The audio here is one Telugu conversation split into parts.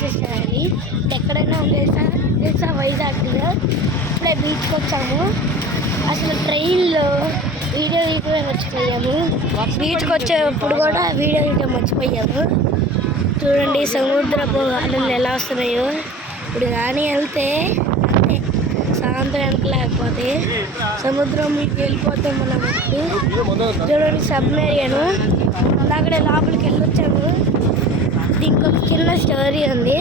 మెసేజ్ చేయాలి. ఎక్కడైనా తెలుసా వైజాగ్లో ఇప్పుడే బీచ్కి వచ్చాము. అసలు ట్రైన్లో వీడియో తీయటమే మర్చిపోయాము. బీచ్కి వచ్చేటప్పుడు కూడా వీడియో తీయటం మర్చిపోయాము. చూడండి సముద్రపు అలలు ఎలా వస్తున్నాయో. ఇప్పుడు కానీ వెళ్తే అంతే, సాయంత్రం వెనక లేకపోతే సముద్రం వెళ్ళిపోతే మనం. చూడండి సబ్మెరియను అక్కడే లోపలికి వెళ్ళొచ్చాము. ఇంకొక చిన్న స్టోరీ ఉంది.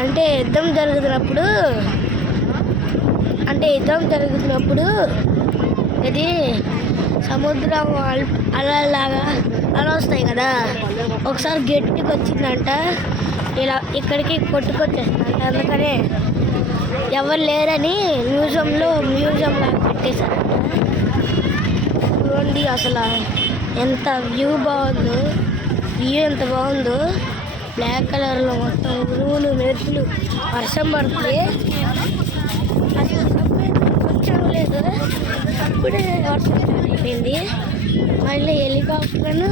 అంటే యుద్ధం జరుగుతున్నప్పుడు ఇది సముద్రం అలలాగా అలా వస్తాయి కదా, ఒకసారి గట్టికి వచ్చిందంట, ఇలా ఇక్కడికి కొట్టుకొచ్చేస్తుందంట. అందుకనే ఎవరు లేరని మ్యూజియం లాగా పెట్టేశారంట. చూడండి అసలు ఎంత వ్యూ ఎంత బాగుందో. బ్లాక్ కలర్లో మొత్తం ఉరువులు మెరుపులు, వర్షం పడుతుంది. అసలు కొంచెం లేదు, అప్పుడే వర్షం స్టార్ట్ అయిపోయింది. మళ్ళీ హెలికాప్టర్ను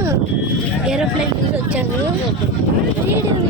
ఏరోప్లేన్ తీసి వచ్చాను. మర్చిపోయాను.